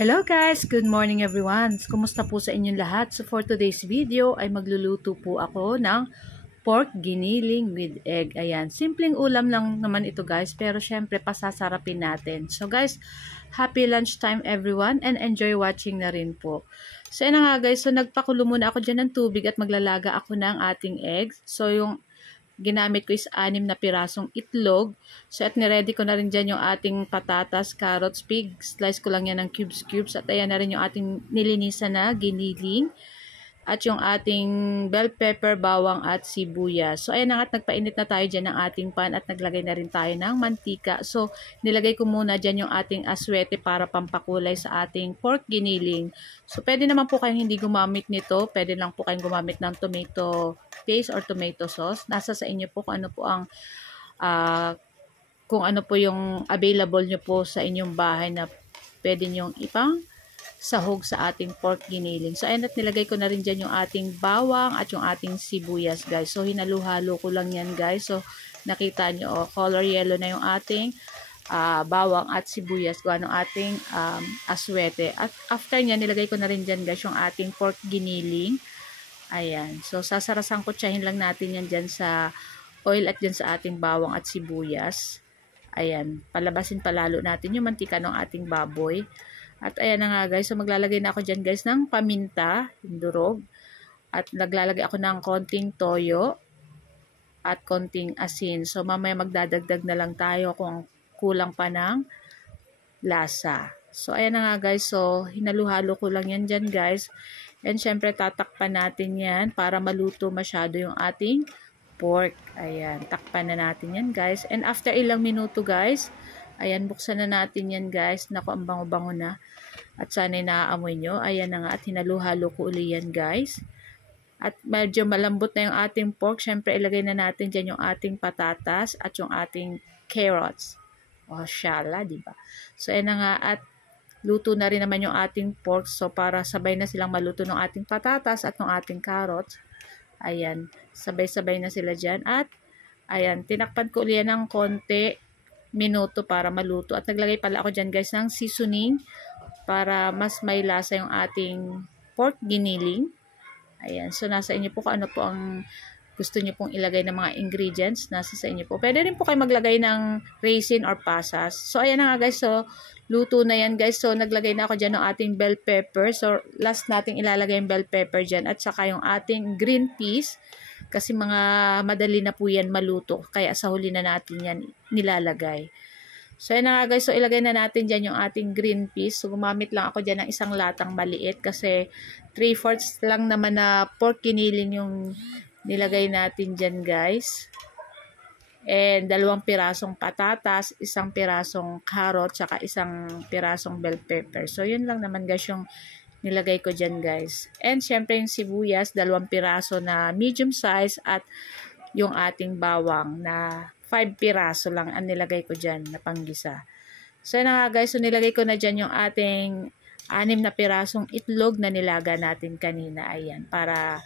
Hello guys! Good morning everyone! Kumusta po sa inyong lahat? So for today's video ay magluluto po ako ng pork giniling with egg. Ayan, simpleng ulam lang naman ito guys, pero syempre pasasarapin natin. So guys, happy lunchtime everyone and enjoy watching na rin po. So yun nga guys, so nagpakulo muna ako dyan ng tubig at maglalaga ako ng ating eggs. So yung ginamit ko is 6 na pirasong itlog. So, at niready ko na rin dyan yung ating patatas, carrots, pig. Slice ko lang yan ng cubes. At ayan na rin yung ating nilinisan na giniling. At yung ating bell pepper, bawang at sibuyas. So, ayan na nga, nagpainit na tayo dyan ng ating pan at naglagay na rin tayo ng mantika. So, nilagay ko muna dyan yung ating aswete para pampakulay sa ating pork giniling. So, pwede naman po kayong hindi gumamit nito. Pwede lang po kayong gumamit ng tomato paste or tomato sauce. Nasa sa inyo po kung ano po ang kung ano po yung available nyo po sa inyong bahay na pwede nyong ipang sahog sa ating pork giniling. So, ayan at nilagay ko na rin dyan yung ating bawang at yung ating sibuyas, guys. So, hinalo-halo ko lang yan, guys. So, nakita nyo, color yellow na yung ating bawang at sibuyas, gawa ng ating aswete. At after nyan, nilagay ko na rin dyan, guys, yung ating pork giniling. Ayan. So, sasarasan ko tsahin lang natin yan dyan sa oil at dyan sa ating bawang at sibuyas. Ayan. Palabasin palalo natin yung mantika ng ating baboy. At ayan na nga guys, so maglalagay na ako dyan guys ng paminta, yung durog. At naglalagay ako ng konting toyo at konting asin. So mamaya magdadagdag na lang tayo kung kulang pa ng lasa. So ayan na nga guys, so hinaluhalo ko lang yan dyan guys. And syempre tatakpan natin yan para maluto masyado yung ating pork. Ayan, takpan na natin yan guys. And after ilang minuto guys, ayan, buksan na natin yan guys. Naku, ang bango-bango na. At sana'y naaamoy nyo. Ayan na nga at hinaluhalo ko uli yan guys. At medyo malambot na yung ating pork. Siyempre ilagay na natin dyan yung ating patatas at yung ating carrots. O, shala, diba? So, ayan na nga at luto na rin naman yung ating pork. So, para sabay na silang maluto ng ating patatas at ng ating carrots. Ayan, sabay-sabay na sila dyan. At, ayan, tinakpan ko ulit ng konti minuto para maluto. At naglagay pala ako dyan guys ng seasoning para mas may lasa yung ating pork giniling. Ayan, so nasa inyo po kung ano po ang gusto nyo pong ilagay ng mga ingredients. Nasa sa inyo po. Pwede rin po kayo maglagay ng raisin or pasas. So ayan na nga guys, so luto na yan guys. So naglagay na ako dyan ng ating bell pepper. So last nating ilalagay yung bell pepper dyan at saka yung ating green peas. Kasi mga madali na po yan maluto. Kaya sa huli na natin yan nilalagay. So yan na nga guys. So ilagay na natin dyan yung ating green peas. So gumamit lang ako dyan ng isang latang maliit. Kasi 3/4 lang naman na pork giniling yung nilagay natin dyan guys. And 2 pirasong patatas, 1 pirasong carrot, saka 1 pirasong bell pepper. So yun lang naman guys yung nilagay ko dyan guys. And syempre yung sibuyas, 2 piraso na medium size at yung ating bawang na 5 piraso lang ang nilagay ko dyan na panggisa. So yun nga guys, so nilagay ko na dyan yung ating 6 na pirasong itlog na nilaga natin kanina. Ayan, para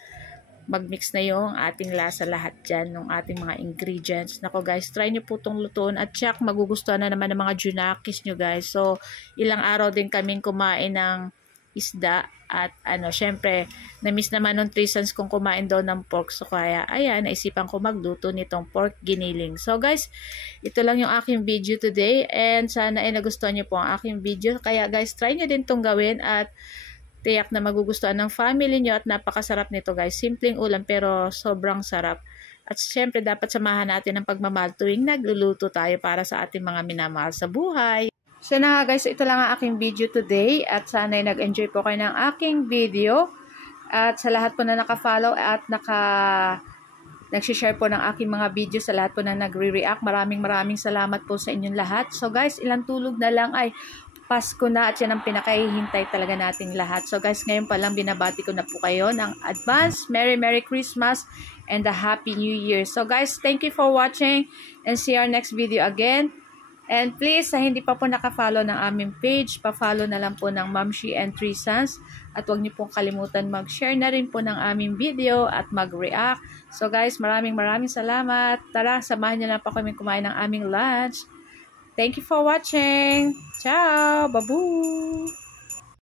mag-mix na yung ating lasa lahat dyan ng ating mga ingredients. Nako guys, try nyo po itong lutuin at check, magugustuhan na naman ng mga junakis nyo guys. So, ilang araw din kaming kumain ng isda at syempre, na-miss naman nung 3 sons kong kumain daw ng pork. So, kaya, ayan, naisipan ko magluto nitong pork giniling. So, guys, ito lang yung aking video today and sana ay nagustuhan nyo po ang aking video. Kaya, guys, try nyo din itong gawin at tiyak na magugustuhan ng family nyo at napakasarap nito guys. Simpleng ulam pero sobrang sarap. At syempre dapat samahan natin ang pagmamahal tuwing nagluluto tayo para sa ating mga minamahal sa buhay. So na guys, ito lang ang aking video today at sana'y nag-enjoy po kayo ng aking video. At sa lahat po na naka-follow at nag-share po ng aking mga video, sa lahat po na nagre-react, maraming salamat po sa inyong lahat. So guys, ilang tulog na lang ay Pasko na at yan ang pinakahihintay talaga nating lahat. So guys, ngayon pa lang binabati ko na po kayo ng advance Merry Christmas and a Happy New Year. So guys, thank you for watching and see our next video again. And please, sa hindi pa po naka-follow ng aming page, pa-follow na lang po ng Mamshi and 3 Sons. At huwag niyo pong kalimutan mag-share na rin po ng aming video at mag-react. So guys, maraming salamat. Tara, samahan niyo na po kami kumain ng aming lunch. Thank you for watching. Ciao! Babu!